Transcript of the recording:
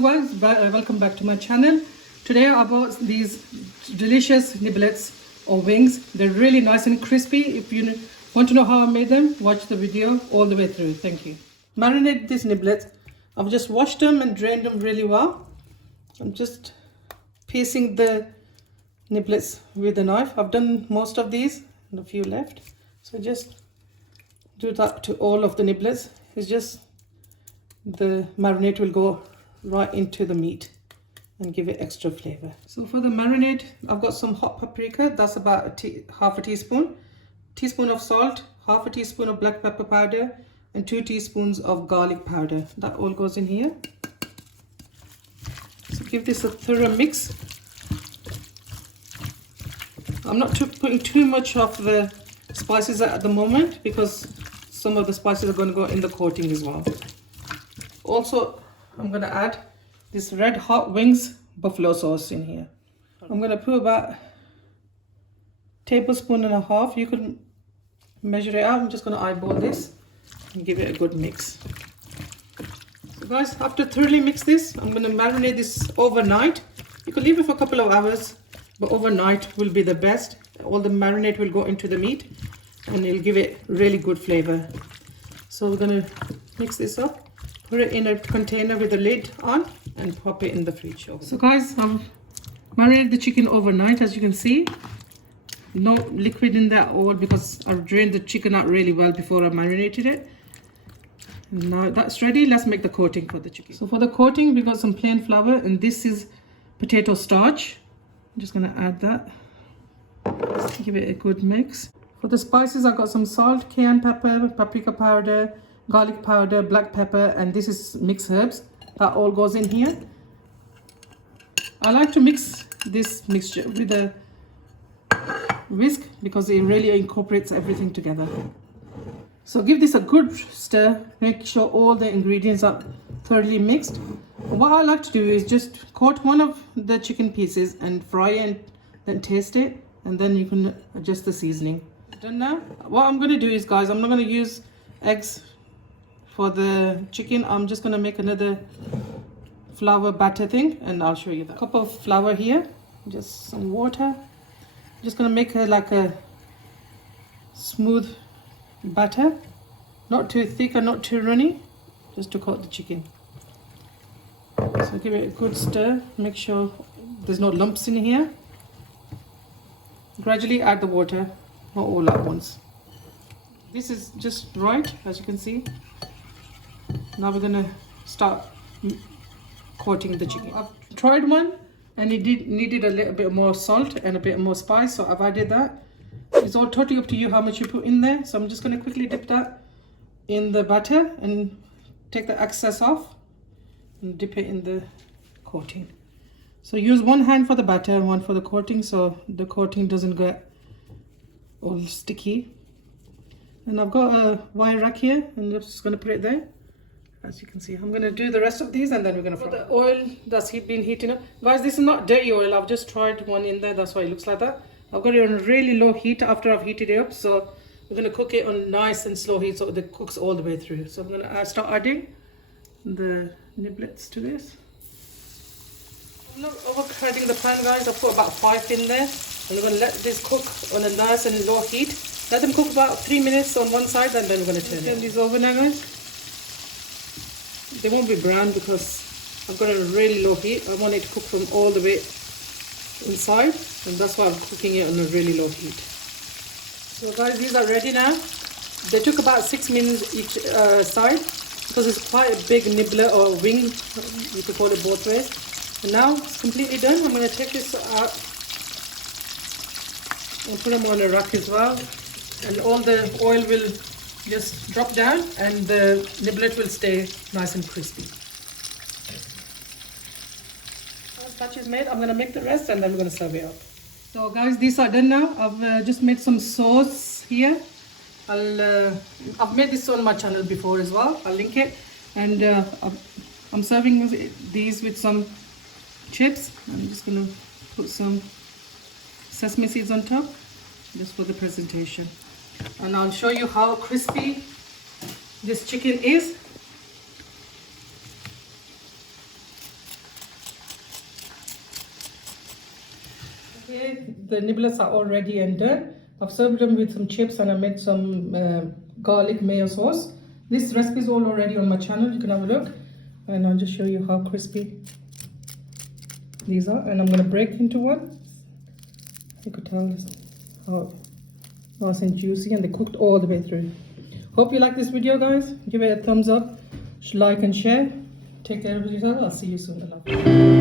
Hello guys, welcome back to my channel. Today I bought these delicious niblets or wings. They're really nice and crispy. If you want to know how I made them, watch the video all the way through. Thank you. Marinate these niblets. I've just washed them and drained them really well. I'm just piecing the niblets with a knife. I've done most of these and a few left. So just do that to all of the niblets. It's just the marinade will go right into the meat and give it extra flavor. So for the marinade, I've got some hot paprika. That's about half a teaspoon. Teaspoon of salt, half a teaspoon of black pepper powder, and 2 teaspoons of garlic powder. That all goes in here. So give this a thorough mix. I'm not putting too much of the spices at the moment because some of the spices are going to go in the coating as well. Also, I'm going to add this red hot wings buffalo sauce in here. I'm going to put about 1.5 tablespoons. You can measure it out. I'm just going to eyeball this and give it a good mix. So guys, after thoroughly mix this, I'm going to marinate this overnight. You can leave it for a couple of hours, but overnight will be the best. All the marinade will go into the meat and it'll give it really good flavor. So we're going to mix this up. Put it in a container with the lid on and pop it in the fridge. So guys, I've marinated the chicken overnight, as you can see. No liquid in there at all because I've drained the chicken out really well before I marinated it. Now that's ready, let's make the coating for the chicken. So for the coating, we've got some plain flour and this is potato starch. I'm just gonna add that. Let's give it a good mix. For the spices, I've got some salt, cayenne pepper, paprika powder, garlic powder, black pepper, and this is mixed herbs. That all goes in here. I like to mix this mixture with a whisk because it really incorporates everything together. So give this a good stir. Make sure all the ingredients are thoroughly mixed. What I like to do is just coat one of the chicken pieces and fry it and then taste it, and then you can adjust the seasoning. Done now. What I'm going to do is, guys, I'm not going to use eggs for the chicken. I'm just going to make another flour batter thing and I'll show you that. Cup of flour here, just some water. Just going to make like a smooth batter, not too thick and not too runny, just to coat the chicken. So give it a good stir, make sure there's no lumps in here. Gradually add the water, not all at once. This is just right, as you can see. Now we're gonna start coating the chicken. I've tried one and it needed a little bit more salt and a bit more spice, so I've added that. It's all totally up to you how much you put in there. So I'm just gonna quickly dip that in the batter and take the excess off and dip it in the coating. So use one hand for the batter and one for the coating so the coating doesn't get all sticky. And I've got a wire rack here and I'm just gonna put it there. As you can see, I'm going to do the rest of these and then we're going to fry. The oil that's been heating up. Guys, this is not dirty oil. I've just tried one in there. That's why it looks like that. I've got it on really low heat after I've heated it up. So we're going to cook it on nice and slow heat so it cooks all the way through. So I'm going to start adding the niblets to this. I'm not overcrowding the pan, guys. I put about 5 in there. And we're going to let this cook on a nice and low heat. Let them cook about 3 minutes on one side and then we're going to turn these over now, guys. They won't be brown because I've got a really low heat. I want it to cook from all the way inside, and that's why I'm cooking it on a really low heat. So guys, these are ready now. They took about 6 minutes each side because it's quite a big nibbler or wing, you could call it both ways. And now it's completely done. I'm going to take this out and put them on a rack as well, and all the oil will just drop down and the niblet will stay nice and crispy. Once batch is made, I'm going to make the rest and then we're going to serve it up. So guys, these are done now. I've just made some sauce here. I've made this on my channel before as well. I'll link it. And I'm serving these with some chips. I'm just going to put some sesame seeds on top just for the presentation. And I'll show you how crispy this chicken is. Okay, the niblets are all ready and done. I've served them with some chips and I made some garlic mayo sauce. This recipe is all already on my channel. You can have a look and I'll just show you how crispy these are. And I'm going to break into one. You could tell how nice and juicy, and they cooked all the way through. Hope you like this video, guys. Give it a thumbs up, like and share. Take care of yourself. I'll see you soon.